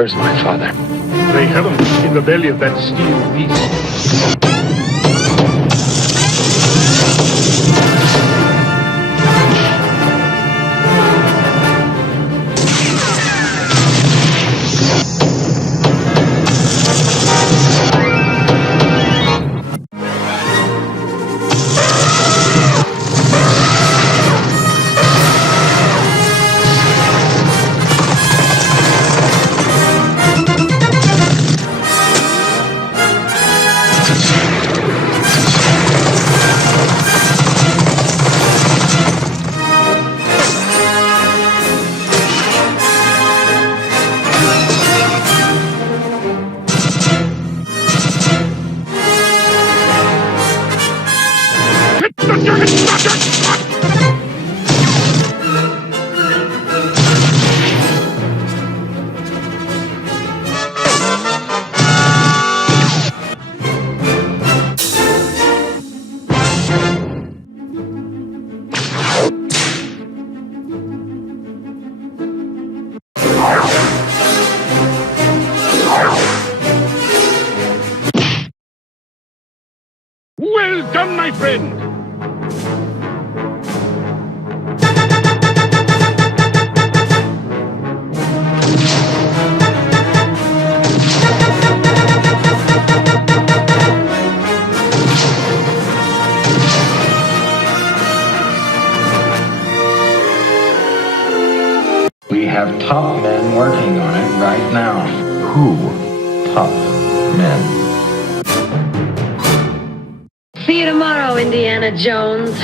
Where's my father? They held him in the belly of that steel beast. Well done, my friend! We have top men working on it right now. Who? Top men. See you tomorrow, Indiana Jones.